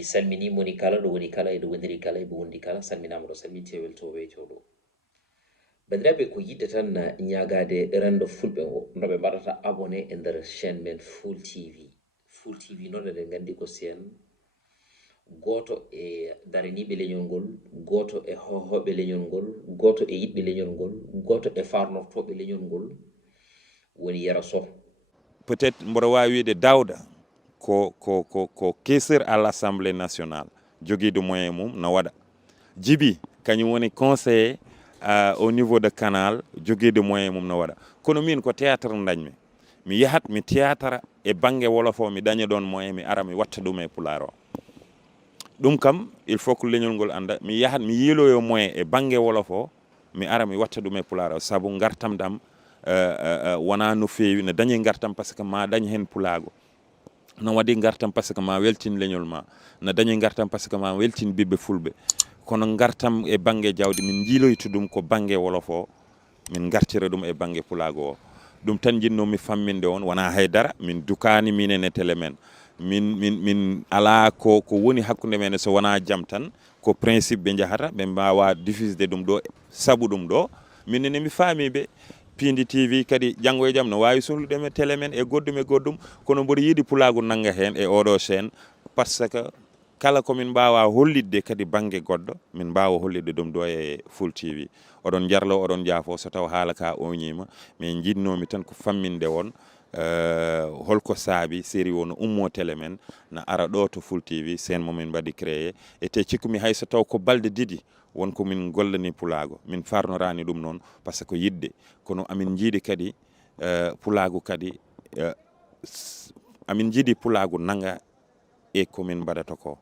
mi salmini moni kala ɗo woni kala e ɗo wondiri kala e ɗo wondi kala salminama ɗo salminte weltoɓe cewɗo bandiraɓe ko yidde tan ñagade rendo fulɓe o no ɓe mbaɗata abonné e nder chaîne men Fuul TV noon eɗen gandi ko chaîne goto e daraniɓe leñol ngol goto e hohoɓe leñol ngol goto e yiɗɓe leñol ngol goto e farnortoɓe leñol ngol woni Yoro Sow. Peut-être mboɗo wawi wiide Dawda ko caisseur à l'Assemblée nationale joguiɗo moyen mum no waɗa. Djiby kañum woni conseiller au niveau de canal joguiɗo moyen mum no waɗa. Kono min ko théâtre dañmi mi yahat mi théâtre e banggue wolof o mi daña ɗon moyen mi ara mi watta ɗum e pular o ɗum kam il faut que leñol ngol anda mi yahat mi yiiloyo moyen e banggue wolof o mi ara mi watta ɗum e pular o saabu gartam dam wona no feewi ne dañi gartam par ce que ma dañ hen pulago no waɗi gartam par ce que ma weltin leñol ma no dañi gartam par ce que ma weltin ɓiɓɓe fulɓe kono gartam e banggue jawdi min jiiloyta ɗum ko banggue wolof o min gartira ɗum e banggue pulago o ɗum tan jinnomi famminde on wona haydara min dukani minen e télé men min ala ko woni hakkude men so wona jaam tan ko principe ɓe jahata ɓe mbawa diffusde ɗum ɗo saabu ɗum ɗo minne mi faamiɓe Pindi TV kadi janggo e jaam no wawi sohlude men télé men e goddum kono mboɗo yiiɗi pulago nanga hen e oɗo chaîne par ce que kala komin mbawa hollidde kadi banggue goɗɗo min mbawa hollidde ɗum ɗo e Fuul TV oɗon jarlo oɗon jaafo so taw haala ka oñima min jinnomi tan ko famminde on holko saabi série o no ummo télé men na ara ɗo to Fuul TV chaîne momin mbaɗi créé e te cikkumi hay so taw ko balɗe ɗiɗi wonko min gollani pulago min farnorani ɗum noon par ce que yidde kono amin jiiɗi kadi pulago kadi amin jiiɗi pulago nanga e komin mbaɗata ko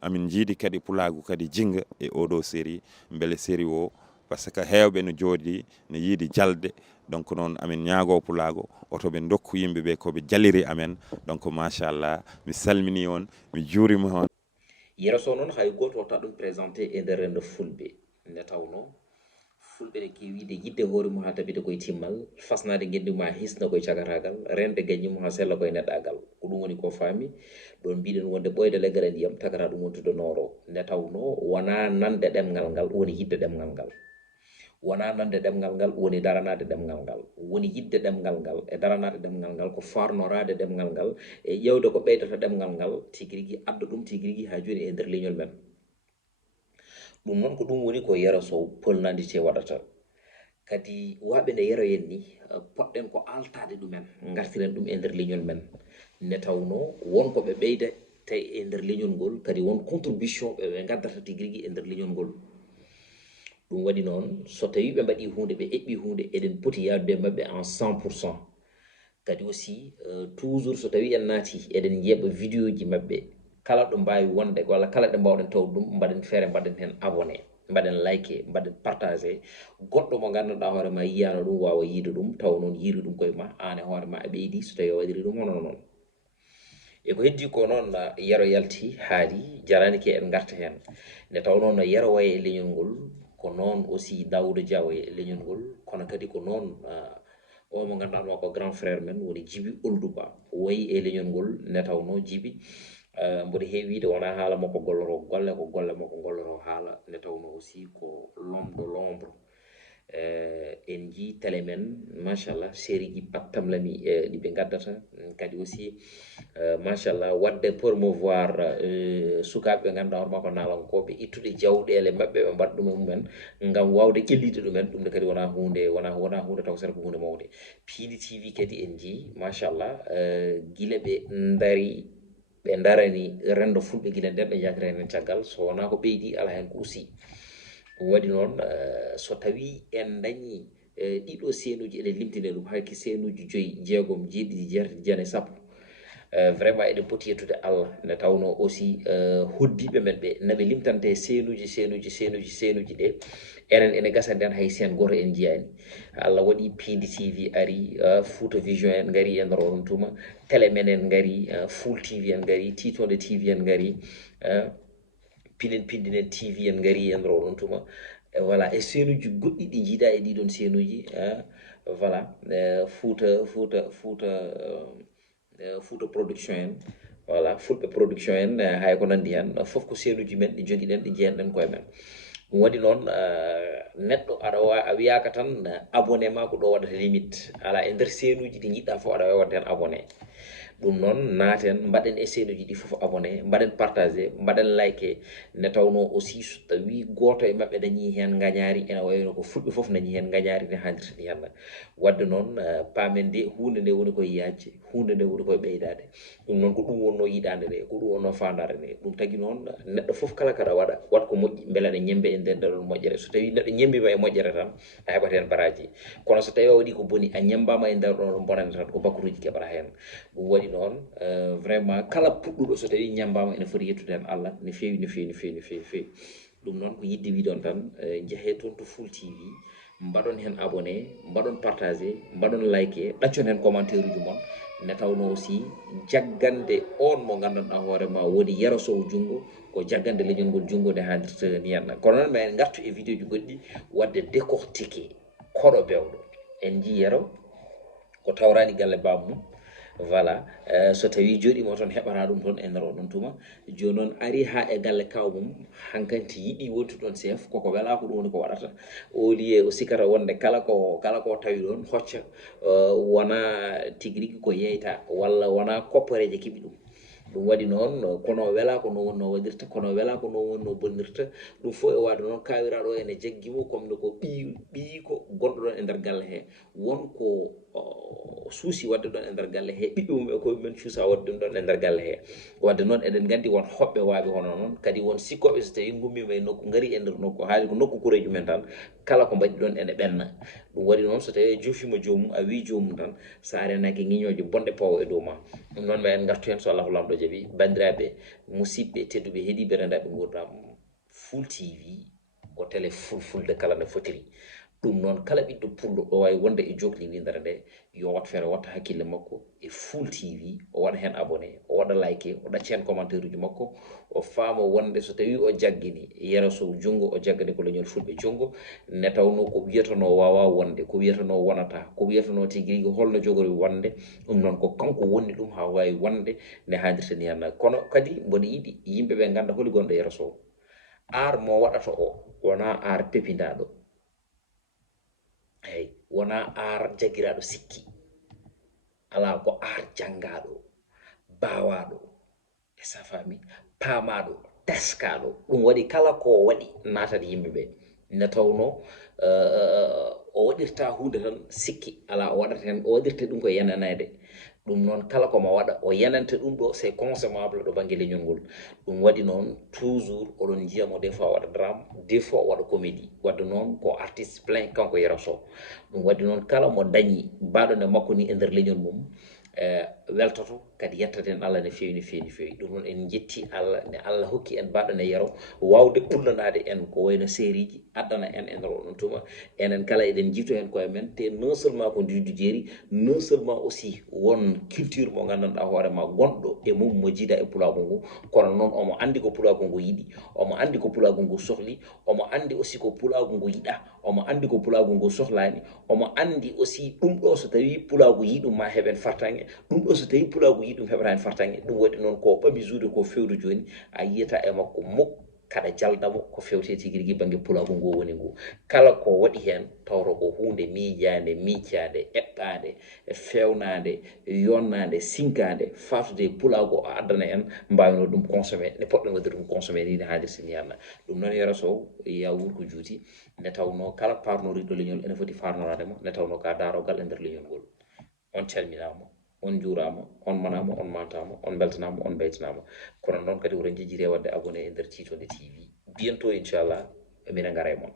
amin jiiɗi kadi pulago kadi jinga e oɗo série beele série o par ce que hewɓe no jooɗi no yiiɗi jalde donc noon amin ñaago pulago oto ɓe dokku yimɓeɓe koɓe jaliri amen donc machallah mi salmini on mi juurima on. Yoro Sow noon hay goto wata ɗum présenté e nder rendo fulɓe nde tawno fulɓe ɗe keewide yidde hoore mum ha tabita koye timmal fasnade genduma hisna koye cagatagal rende gañimo ha sella koye neɗɗagal ko ɗum woni ko faami ɗon mbiɗen wonde ɓoyde leggal e ndiyam tagata ɗum wontude nooro nde tawno wona nande ɗemgal ngal woni yidde ɗemgal ngal wona nande ɗemgal ngal woni daranade ɗemgal ngal woni yidde ɗemgal ngal e daranade ɗemgal ngal ko farnorade ɗemgal ngal e ƴewde ko ɓeydata ɗemgal ngal tigi rigui adda ɗum tigi rigui ha joni e nder leñol men ɗum noon ko ɗum woni ko Yoro Sow Peulh nandite waɗata kadi waɓe nde Yoro en ni poɗɗen ko altade ɗumen gartiren ɗum e nder leñol men nde tawno wonko ɓe ɓeyda tawi e nder leñol ngol kadi won contribution ɓe gaddata tigi rigui e nder leñol ngol ɗum waɗi noon so tawi ɓe mbaɗi hunde ɓe eɓɓi hunde eɗen poti yadude mabɓe en 100% kadi aussi toujours so tawi en naati eɗen jeeɓa vidéo ji mabɓe kala ɗo mbawi wonde walla kala ɗe mbawɗen taw ɗum mbaɗen feere mbaɗen hen abonné mbaɗen like mbaɗen partagé goɗɗo mo ganduɗa hoorema yiyano ɗum wawa yiide ɗum taw noon yiiri ɗum koye ma an e hoorema a ɓeydi so tawi a waɗiri ɗum hono noon e ko heddi ko noon Yoro yalti haali jarani ke en garta hen nde taw noon Yoro waye e leñol ngol ko noon aussi Daouda Dia waye e leñol ngol kono kadi ko noon o mo ganduɗa ko grand frère men woni Djiby Oldou Ba wayi e leñol ngol nde tawno Djiby mboɗo heewi wiide wona haala makko golloro golle ko golle makko golloro haala nde tawno aussi ko l'homme de l'ombre en jii télé men machallah série ji battamlami ɗi ɓe gaddata kadi aussi machallah wadde promouvoir sukaɓe ɓe ganduɗa hoorema ko nalankoɓe ittude jawɗele mabɓe ɓe mbaɗa ɗum e mumen ngam wawde ƴellide ɗumen ɗum ne kadi wona hunde taw sata ko hunde mawde Pindi TV kadi en jii machallah guila ɓe daari ɓe darani rendo fulɓe guila nden ɓe jatiri hen caggal so wona ko ɓeydi ala hen ko usti ɗum waɗi noon so tawi en dañi ɗiɗo senuji eɗen limtine ɗum hayki senuji 5 jeegom jeeɗiɗi jeetati jeenayyi sappo vraiment eɗen poti yettude Allah nde tawno aussi hoddiɓe men ɓe naɓe limtante senuji ɗe enen ene gasa nden hay sen goto en jiyani Allah waɗi Pindi TV ari Fouta Vision en gari e nder oɗon tuma télé men en gari Fuul TV en gari Titonde TV en gari Pindinen TV en gari e nder oɗon tuma voilà e senuji goɗɗi ɗi jiiɗa e ɗiɗon senuji voilà Fouta Fouta production en voilà fulɓe production en hay ko nandi hen fof ko seeduji men ɗi jogui ɗen ɗi jeyanɗen koye men ɗum waɗi noon neɗɗo a wiyaka tan abonné ma ko ɗo waɗata limite ala e nder seenuji ɗi jiɗɗa fof aɗa wawi wadde hen abonné ɗum noon naaten mbaɗen e seenuji ɗi fof abonné mbaɗen partagé mbaɗen like nde tawno aussi so tawi goto e mabɓe dañi hen gañari ene wayno ko fulɓe fof dañi hen gañari ne handirta ni henna wadde noon paamen de hunde nde woni koye yajde hunde nde woni koye ɓeydade ɗum noon ko ɗum wonno yiɗade nde ko ɗum wonno fandare nde ɗum tagui noon neɗɗo fof kala kaɗa waɗa wat ko moƴƴi beele aɗa ñembe e nder ɗon moƴƴere so tawi neɗɗo ñembima e moƴƴere tan a heɓat hen baraji kono so tawi a waɗi ko boni a ñembama e nder ɗon bonande tan ko bakruji keɓata hen ɗum waɗi noon vraiment kala puɗɗuɗo so tawi ñambama ene foti yettude hen Allah no fewi no fewi no fewi no fewi no fewi ɗum noon ko yidde wiɗon tan jeehe toon to Fuul TV mbaɗon hen abonné mbaɗon partagé mbaɗon like ɗaccon hen commentaire uji mon nde tawno aussi jaggande on mo gandanɗa hoorema woni Yero Sow jungo ko jaggande leñol ngol jungo nde handirta ni henna kono noon ma en gartu e vidéo ji goɗɗi wadde décortiqué koɗo bewɗo en jii Yero ko tawrani galle bamum voilà so tawi joɗima toon heɓata ɗum toon e nder oɗon tuma joni noon ari ha e galle kawmum hankanti yiiɗi wontu ɗon chef koko wela ko ɗum woni ko waɗata au lieu o sikata wonde kala ko tawi ɗon hocca wona tigui rigui ko yeyta walla wona koppareje keeɓi ɗum ɗum waɗi noon kono wela ko non wonno waɗirta kono wela ko non wonno bonnirta ɗum fof e wade noon kawiraɗo ene jaggimo comme no ko ɓi ko gonɗo ɗon e nder galle he wonko suusi wadde ɗon e nder galle he ɓiɓɓe mum e koye mumen cuusa wadde ɗum ɗon e nder galle he wadde noon eɗen gandi won hoɓɓe waaɓe hono noon kadi won sikkoɓe so tawi gummima e nokku gaari e nder nokku haali ko nokku kureji men tan kala ko mbaɗi ɗon ene ɓenna ɗum waɗi noon so tawi joofima jomum a wi jomum tan sa renaki ŋiñoje bonɗe pawo e dow ma ɗum noon ma en gartu hen so Allahu lamɗo jaaɓi bandiraɓe musidɓe tedduɓe heeɗiɓe rendaɓe gurdam Fuul TV ko télé fulfulde kala no fotiri ɗum noon kala ɓiɗɗo pullo ɗo wawi wonde e joklididere nde yo wat feere watta hakkille makko e Fuul TV o waɗa hen abonné o waɗa like o ɗacca hen commentaire uji makko o faamo wonde so tawi o jaggini Yero Sow jungo o jaggani ko leñol fulɓe jungo ne tawno ko wiyatano wawa wonde ko wiyatano wonata ko wiyatano tigui rigui holno jogori wonde ɗum noon ko kanko wonni ɗum ha wawi wonde ne hadirta ni henna kono kadi mboɗo yiiɗi yimɓeɓe ganda holi gonɗo Yero Sow ar mo waɗata o wona ar pepindaɗo eyyi wona ar jaguiraɗo sikki ala ko ar janggaɗo bawaɗo e sa fami paamaɗo teskaɗo ɗum waɗi kala ko waɗi natat yimɓeɓe nde tawno o waɗirta hunde tan sikki ala o waɗata hen o waɗirta ɗum ko yenanede ɗum noon kala komo waɗa o yenante ɗum ɗo c'est consommable ɗo banggue leñol ngol ɗum waɗi noon toujours oɗon jiyamo des fois waɗa drame des fois waɗa comédie wadde noon ko artiste plein kanko Yero Sow ɗum waɗi noon kala mo dañi mbaɗone makko ni e nder leñol mum weltoto kadi yettaten Allah no fewi no fewi no fewi ɗum noon en jetti Allah ne Allah hokki en mbaɗone Yero wawde ɓurlanade en ko wayno série ji addana en e nder oɗon tuma enen kala eɗen jito hen koye men te non seulement ko juddu jeeri non seulement aussi won culture mo gandanɗa hoorema gonɗo e mum mo jiida e pulago ngu kono noon omo andi ko pulago ngu yiiɗi omo andi ko pulago ngu sohli omo andi aussi ko pulago ngu yiɗa omo andi ko pulago ngu sohlani omo andi aussi ɗum ɗo so tawi pulago yiɗum ma heɓen fartange ɗum ɗo so tawi pulago yiɗum heɓata hen fartange ɗum waɗi noon ko ɓami juude ko fewde joni a yiyata e makko mukk kada jaldamo ko fewte tigui rigui banggue pulago ngo woni ngu kala ko waɗi hen tawto ko hunde miijade miccade eɓɓade fewnade yonnade sinkade fatude pulago o addana en mbawino ɗum consommé ne poɗɗen wadde ɗum consommé ni ne haalirta ni henna ɗum noon Yero Sow ya wurko juuti nde tawno kala parnoriɗo leñol ene foti farnorademo nde tawno ka darogal e nder leñol ngol on calminama on juurama on manama on mantama on beltanama on beytanama kono noon kadi oɗon jejjiri wadde abonné e nder Titode TV bientôt inchallah mine gara e moon